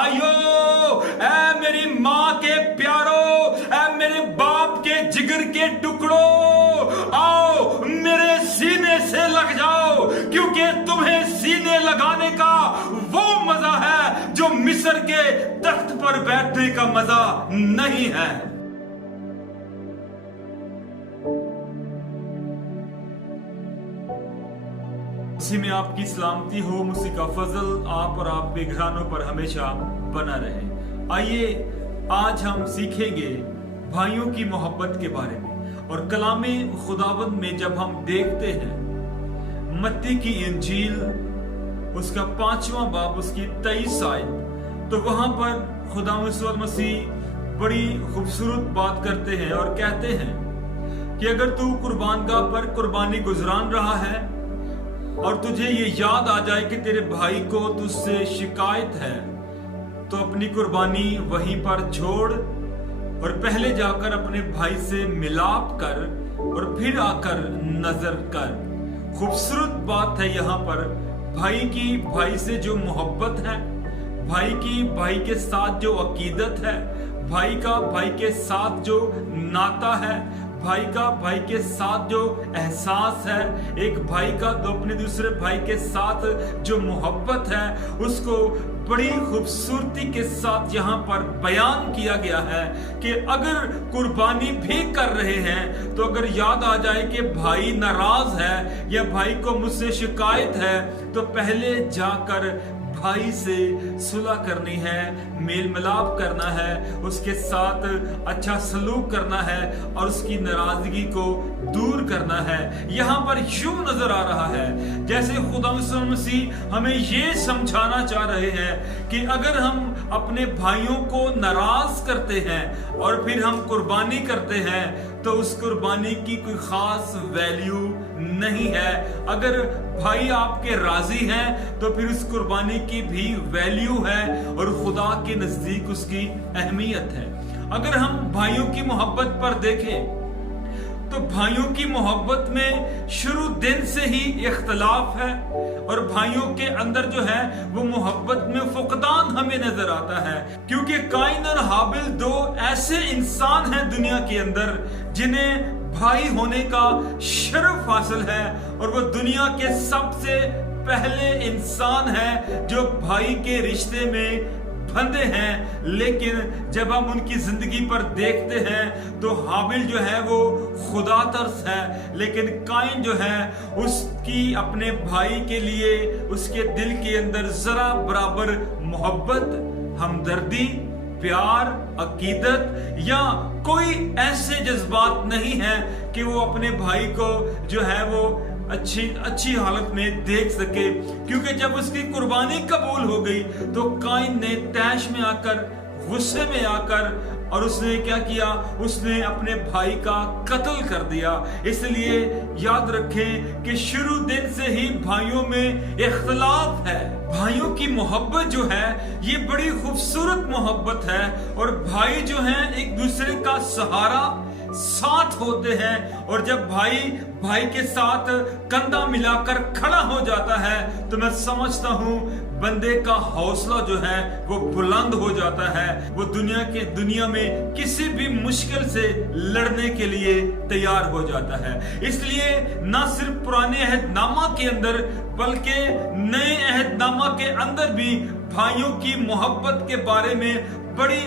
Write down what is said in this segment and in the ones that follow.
भाइयों, ऐ मेरी माँ के प्यारों, ऐ मेरे बाप के जिगर के टुकड़ों, आओ मेरे सीने से लग जाओ, क्योंकि तुम्हें सीने लगाने का वो मजा है जो मिस्र के तख्त पर बैठने का मजा नहीं है। उसी में आपकी सलामती हो, मुसी का फजल आप और आपके घरानों पर हमेशा बना रहे। आइए आज हम सीखेंगे भाइयों की मोहब्बत के बारे में। और कलामे खुदावंद में जब हम देखते हैं मत्ती की इंजील उसका 5वां बाब उसकी 23 आयत, तो वहां पर खुदा यीशु मसीह बड़ी खूबसूरत बात करते हैं और कहते हैं कि अगर तू कुर्बानगाह पर कुर्बानी गुजरान रहा है और तुझे ये याद आ जाए कि तेरे भाई को तुझसे शिकायत है, तो अपनी कुर्बानी वहीं पर छोड़ और पहले जाकर अपने भाई से मिलाप कर और फिर आकर नजर कर। खूबसूरत बात है यहाँ पर भाई की भाई से जो मोहब्बत है, भाई की भाई के साथ जो अकीदत है, भाई का भाई के साथ जो नाता है, भाई का भाई के साथ जो एहसास है, एक भाई का तो अपने दूसरे भाई के साथ जो मोहब्बत है, उसको बड़ी खूबसूरती के साथ यहाँ पर बयान किया गया है कि अगर कुर्बानी भी कर रहे हैं तो अगर याद आ जाए कि भाई नाराज है या भाई को मुझसे शिकायत है, तो पहले जाकर भाई से सुलह करनी है, मेल मिलाप करना है, उसके साथ अच्छा सलूक करना है और उसकी नाराजगी को दूर करना है। यहाँ पर यूं नजर आ रहा है जैसे खुदा यीशु मसीह हमें ये समझाना चाह रहे हैं कि अगर हम अपने भाइयों को नाराज करते हैं और फिर हम कुर्बानी करते हैं तो उस कुर्बानी की कोई खास वैल्यू नहीं है। अगर भाई आपके राजी हैं तो फिर उस कुर्बानी की भी वैल्यू है और खुदा के नजदीक उसकी अहमियत है। अगर हम भाइयों की मोहब्बत पर देखें तो भाइयों की मोहब्बत में शुरू दिन से ही इख्तलाफ है और भाइयों के अंदर जो है वो मोहब्बत में फुकदान हमें नजर आता है, क्योंकि काइन और हाबिल दो ऐसे इंसान हैं दुनिया के अंदर जिन्हें भाई होने का शर्फ हासिल है और वो दुनिया के सबसे पहले इंसान है जो भाई के रिश्ते में बंधे हैं। लेकिन जब हम उनकी जिंदगी पर देखते हैं तो हाबिल जो है वो खुदा तरस है, लेकिन काइन जो है उसकी अपने भाई के लिए उसके दिल के अंदर जरा बराबर मोहब्बत, हमदर्दी, प्यार, अकीदत या कोई ऐसे जज्बात नहीं है कि वो अपने भाई को जो है वो अच्छी हालत में देख सके। क्योंकि जब उसकी कुर्बानी कबूल हो गई तो काइन ने तैश में आकर, गुस्से में आकर, और उसने क्या किया, उसने अपने भाई का कत्ल कर दिया। इसलिए याद रखें कि शुरू दिन से ही भाइयों में इख्तलाफ है। भाइयों की मोहब्बत जो है ये बड़ी खूबसूरत मोहब्बत है और भाई जो हैं एक दूसरे का सहारा साथ होते हैं, और जब भाई भाई के साथ कंधा मिलाकर खड़ा हो जाता है तो मैं समझता हूं बंदे का हौसला जो है वो बुलंद हो जाता है, वो दुनिया में किसी भी मुश्किल से लड़ने के लिए तैयार हो जाता है। इसलिए ना सिर्फ पुराने अहदनामा के अंदर बल्कि नए अहदनामा के अंदर भी भाइयों की मोहब्बत के बारे में बड़ी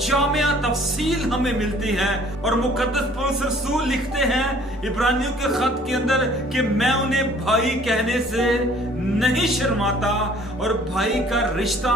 जामिया तफसील हमें मिलती है। और मुकद्दस पौलुस रसूल लिखते हैं इब्रानियों के खत के अंदर कि मैं उन्हें भाई कहने से नहीं शर्माता, और भाई का रिश्ता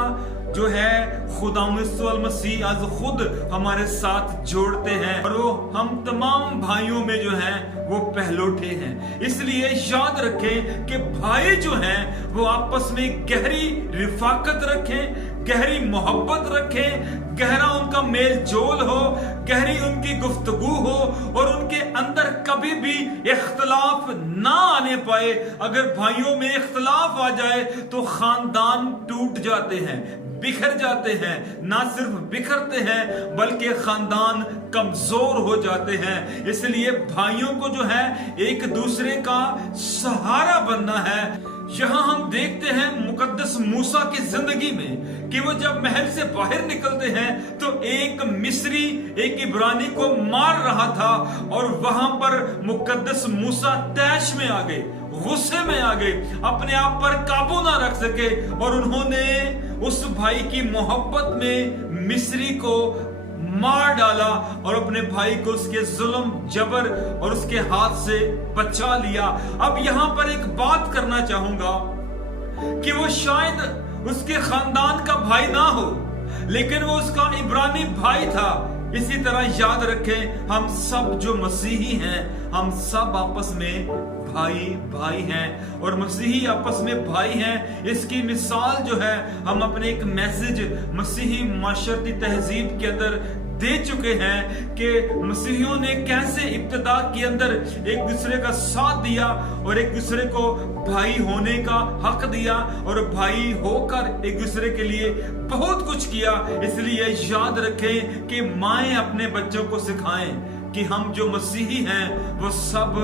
जो है खुदा यीशु मसीह आज खुद हमारे साथ जोड़ते हैं और वो हम तमाम भाइयों में जो है वो पहलोठे हैं। इसलिए याद रखें कि भाई जो हैं वो आपस में गहरी रिफाकत रखें, गहरी मोहब्बत रखें, गहरा उनका मेल जोल हो, गहरी उनकी गुफ्तगू हो और उनके अंदर कभी भी इख्तलाफ ना आने पाए। अगर भाइयों में इख्तलाफ आ जाए तो खानदान टूट जाते हैं, बिखर जाते हैं। ना सिर्फ बिखरते हैं बल्कि खानदान कमजोर हो जाते हैं। इसलिए भाइयों को जो है एक दूसरे का सहारा बनना है। यहां हम देखते हैं मुकद्दस मूसा की जिंदगी में कि वो जब महल से बाहर निकलते हैं तो एक मिस्री एक इब्रानी को मार रहा था और वहां पर मुकद्दस मूसा तैश में आ गए, गुस्से में आ गए, अपने आप पर काबू ना रख सके और उन्होंने उस भाई की मोहब्बत में मिस्री को मार डाला और अपने भाई को उसके जुल्म जबर और उसके हाथ से बचा लिया। अब यहां पर एक बात करना चाहूंगा कि वो शायद उसके खानदान का भाई ना हो, लेकिन वो उसका इब्रानी भाई था। इसी तरह याद रखें, हम सब जो मसीही हैं, हम सब आपस में भाई भाई हैं और मसीही आपस में भाई हैं। इसकी मिसाल जो है हम अपने एक मैसेज मसीही माशरती तहजीब के अंदर दे चुके हैं कि मसीहियों ने कैसे इब्तिदा के अंदर एक दूसरे का साथ दिया और एक दूसरे को भाई होने का हक दिया और भाई होकर एक दूसरे के लिए बहुत कुछ किया। इसलिए याद रखें कि माएं अपने बच्चों को सिखाएं कि हम जो मसीही हैं वो सब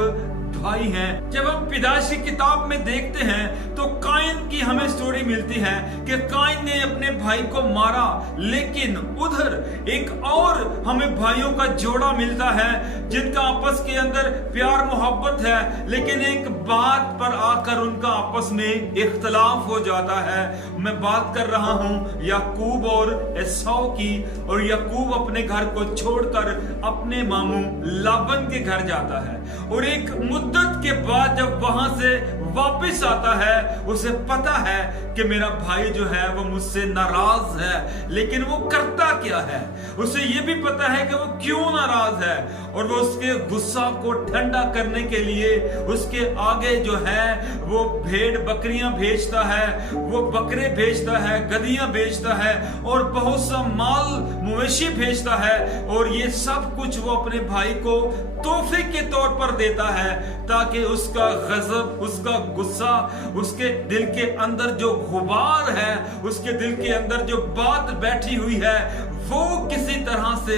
भाई हैं। जब हम पैदाइश की किताब में देखते हैं तो काइन की हमें स्टोरी मिलती है कि काइन ने अपने भाई को मारा, लेकिन उधर एक और हमें भाइयों का जोड़ा मिलता है जिनका आपस के अंदर प्यार मोहब्बत है, लेकिन एक बात पर आकर उनका आपस में इख्तलाफ हो जाता है। मैं बात कर रहा हूं याकूब और एसाव की, और याकूब अपने घर को छोड़कर अपने मामू लाबन के घर जाता है और एक मुद्दत के बाद जब वहां से वापस आता है उसे पता है कि मेरा भाई जो है वो मुझसे नाराज है, लेकिन वो करता क्या है, उसे ये भी पता है कि वो क्यों नाराज है और वो उसके गुस्सा को ठंडा करने के लिए उसके आगे जो है वो भेड़ बकरियां बेचता है, वो बकरे बेचता है, गधियां बेचता है और बहुत सा माल मवेशी बेचता है और ये सब कुछ वो अपने भाई को तोहफे के तौर पर देता है ताकि उसका गजब, उसका गुस्सा, उसके दिल के अंदर जो गुबार है, उसके दिल के अंदर जो बात बैठी हुई है वो किसी तरह से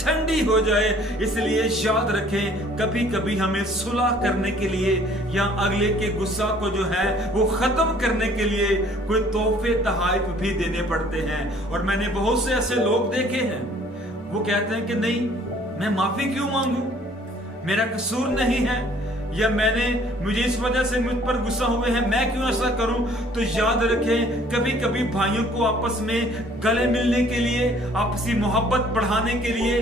ठंडी हो जाए। इसलिए याद रखें, कभी कभी हमें सुलह करने के लिए या अगले के गुस्सा को जो है वो खत्म करने के लिए कोई तोहफे तोहफे भी देने पड़ते हैं। और मैंने बहुत से ऐसे लोग देखे हैं, वो कहते हैं कि नहीं, मैं माफी क्यों मांगू, मेरा कसूर नहीं है, या मुझे इस वजह से मुझ पर गुस्सा हुए हैं, मैं क्यों ऐसा करूं। तो याद रखें, कभी कभी भाइयों को आपस में गले मिलने के लिए, आपसी मोहब्बत बढ़ाने के लिए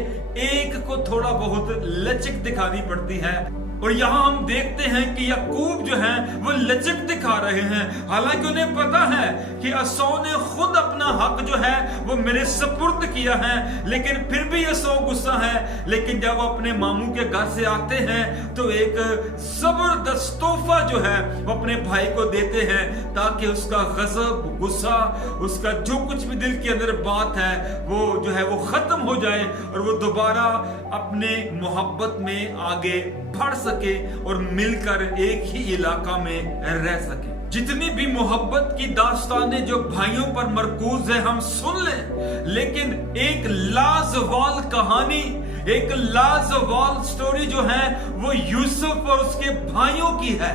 एक को थोड़ा बहुत लचक दिखानी पड़ती है। और यहाँ हम देखते हैं कि याकूब जो है वो लचक दिखा रहे हैं, हालांकि उन्हें पता है कि एसाव ने खुद अपना हक जो है वो मेरे सपुर्द किया है, लेकिन फिर भी एसाव गुस्सा है। लेकिन जब वो अपने मामू के घर से आते हैं तो एक जबरदस्त तोहफा जो है वो अपने भाई को देते हैं ताकि उसका गजब, गुस्सा, उसका जो कुछ भी दिल के अंदर बात है वो जो है वो खत्म हो जाए और वो दोबारा अपने मोहब्बत में आगे बढ़ सके और मिलकर एक ही इलाका में रह सके। जितनी भी मोहब्बत की दास्तानें जो भाइयों पर मरकूज है हम सुन लें, लेकिन एक लाजवाल कहानी, एक लाजवाल स्टोरी जो है वो यूसुफ और उसके भाइयों की है।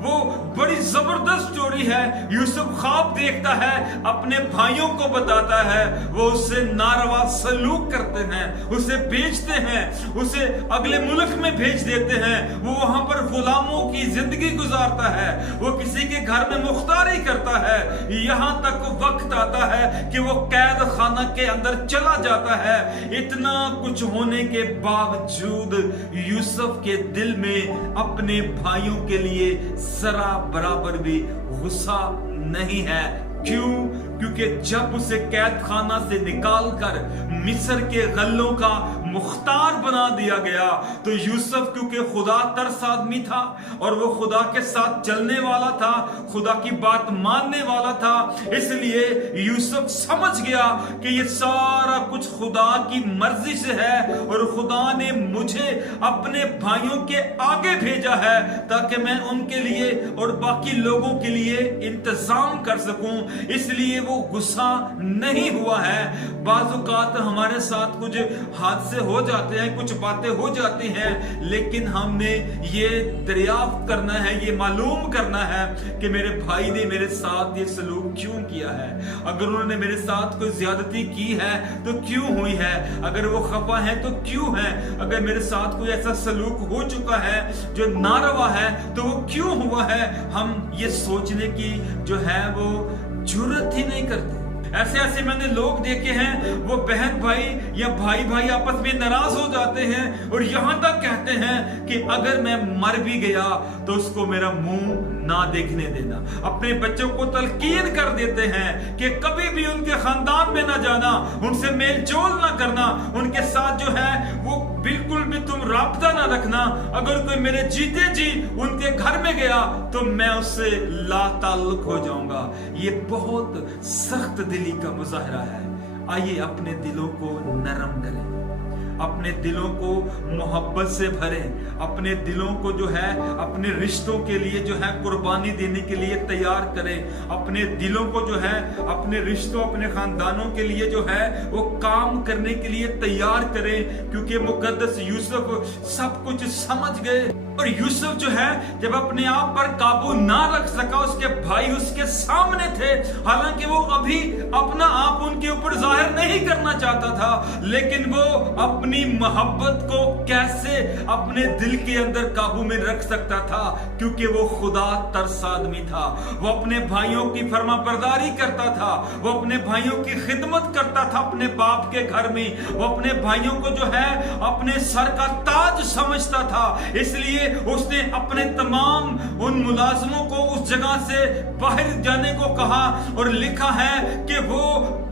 वो बड़ी जबरदस्त स्टोरी है। यूसुफ ख्वाब देखता है, अपने भाइयों को बताता है, वो उससे नारवा सलूक करते हैं, उसे बेचते हैं, उसे अगले मुल्क में भेज देते हैं, वो वहां पर गुलामों की जिंदगी गुजारता है, वो किसी के घर में मुख्तारी करता है। यहां तक वक्त आता है कि वो कैद खाना के अंदर चला जाता है। इतना कुछ होने के बावजूद यूसुफ के दिल में अपने भाइयों के लिए जरा बराबर भी गुस्सा नहीं है। क्यों? क्योंकि जब उसे कैद खाना से निकालकर मिस्र के गल्लों का मुख्तार बना दिया गया तो यूसुफ, क्योंकि खुदा तरस आदमी था और वो खुदा के साथ चलने वाला था, खुदा की बात मानने वाला था, इसलिए यूसुफ समझ गया कि ये सारा कुछ खुदा की मर्जी से है और खुदा ने मुझे अपने भाइयों के आगे भेजा है ताकि मैं उनके लिए और बाकी लोगों के लिए इंतजाम कर सकूं। इसलिए वो गुस्सा नहीं हुआ है। बाज़ औक़ात हमारे साथ कुछ हादसे हो जाते हैं, कुछ बातें हो जाती हैं, लेकिन हमने ये दरियाफ्त करना है, ये मालूम करना है कि मेरे भाई ने मेरे साथ ये सलूक क्यों किया है। अगर उन्होंने मेरे साथ कोई ज्यादती की है तो क्यों हुई है, अगर वो खफा है तो क्यों है, अगर मेरे साथ कोई ऐसा सलूक हो चुका है जो नारवा है तो वो क्यों हुआ है। हम ये सोचने की जो है वो जुर्रत ही नहीं करते। ऐसे ऐसे मैंने लोग देखे हैं, वो बहन भाई या भाई भाई आपस में नाराज हो जाते हैं और यहां तक कहते हैं कि अगर मैं मर भी गया तो उसको मेरा मुंह ना देखने देना। अपने बच्चों को तलकीन कर देते हैं कि कभी भी उनके खानदान में ना जाना, उनसे मेल जोल ना करना, उनके साथ जो है वो बिल्कुल भी तुम राब्ता ना रखना। अगर कोई मेरे जीते जी उनके घर में गया तो मैं उससे ला ताल्लुक हो जाऊंगा। ये बहुत सख्त दिली का मुजाहरा है। आइए अपने दिलों को नरम करें, अपने दिलों को मोहब्बत से भरें, अपने दिलों को जो है अपने रिश्तों के लिए जो है कुर्बानी देने के लिए तैयार करें, अपने दिलों को जो है अपने रिश्तों, अपने खानदानों के लिए जो है वो काम करने के लिए तैयार करें, क्योंकि मुकद्दस यूसुफ सब कुछ समझ गए। और यूसुफ जो है जब अपने आप पर काबू ना रख सका, उसके भाई उसके सामने थे, हालांकि वो अभी अपना आप उनके ऊपर जाहिर नहीं करना चाहता था, लेकिन वो अपनी मोहब्बत को कैसे अपने दिल के अंदर काबू में रख सकता था, क्योंकि वो खुदा तरस आदमी था। वो अपने भाइयों की फरमाबरदारी करता था, वो अपने भाइयों की खिदमत करता था अपने बाप के घर में, वो अपने भाइयों को जो है अपने सर का ताज समझता था। इसलिए उसने अपने तमाम उन मुलाजमों को उस जगह से बाहर जाने को कहा, और लिखा है कि वो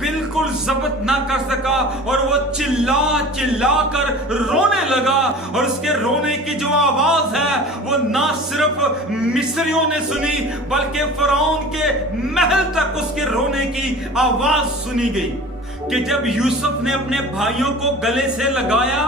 बिल्कुल जब्त ना कर सका और वो चिल्ला चिल्ला कर रोने लगा। और उसके रोने की जो आवाज है वो ना सिर्फ मिस्रियों ने सुनी, बल्कि फरौन के महल तक उसके रोने की आवाज सुनी गई। कि जब यूसुफ ने अपने भाइयों को गले से लगाया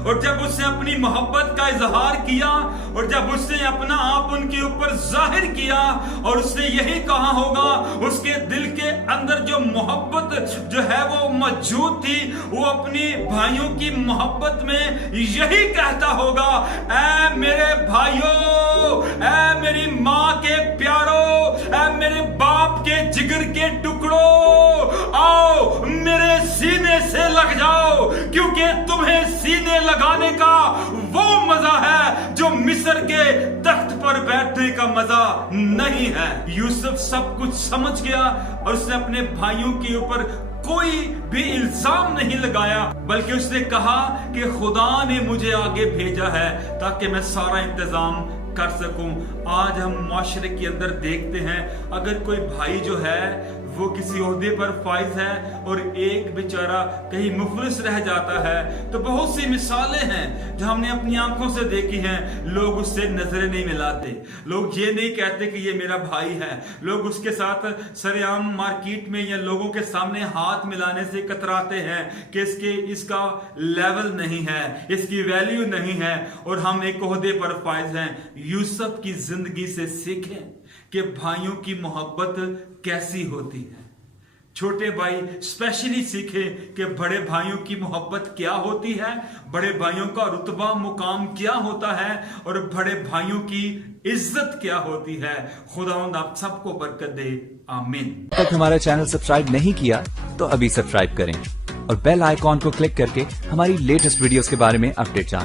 और जब उसने अपनी मोहब्बत का इजहार किया और जब उसने अपना आप उनके ऊपर जाहिर किया और उसने यही कहा होगा, उसके दिल के अंदर जो मोहब्बत जो है वो मौजूद थी, वो अपनी भाइयों की मोहब्बत में यही कहता होगा, ऐ मेरे भाइयों, ऐ मेरी माँ के प्यारों, ऐ मेरे बाप के जिगर के टुकड़ों, आओ मेरे सीने से लग जाओ, क्योंकि तुम्हें सीने लगाने का वो मजा है जो मिस्र के तख्त पर बैठने का मजा नहीं है। यूसुफ सब कुछ समझ गया और उसने अपने भाइयों के ऊपर कोई भी इल्जाम नहीं लगाया, बल्कि उसने कहा कि खुदा ने मुझे आगे भेजा है ताकि मैं सारा इंतजाम कर सकूं। आज हम माशरे के अंदर देखते हैं, अगर कोई भाई जो है वो किसी ओहदे पर फाइज है और एक बेचारा कहीं मुफलिस रह जाता है, तो बहुत सी मिसालें हैं जो हमने अपनी आंखों से देखी हैं। लोग उससे नजरें नहीं मिलाते, लोग ये नहीं कहते कि ये मेरा भाई है, लोग उसके साथ सरेआम मार्केट में या लोगों के सामने हाथ मिलाने से कतराते हैं कि इसका लेवल नहीं है, इसकी वैल्यू नहीं है, और हम एक ओहदे पर फाइज हैं। यूसुफ की जिंदगी से सीखें कि भाइयों की मोहब्बत कैसी होती है। छोटे भाई स्पेशली सीखे कि बड़े भाइयों की मोहब्बत क्या होती है, बड़े भाइयों का रुतबा मुकाम क्या होता है और बड़े भाइयों की इज्जत क्या होती है। खुदावंद आप सबको बरकत दे, आमीन। तक हमारा चैनल सब्सक्राइब नहीं किया तो अभी सब्सक्राइब करें और बेल आइकॉन को क्लिक करके हमारी लेटेस्ट वीडियोस के बारे में अपडेट जानें।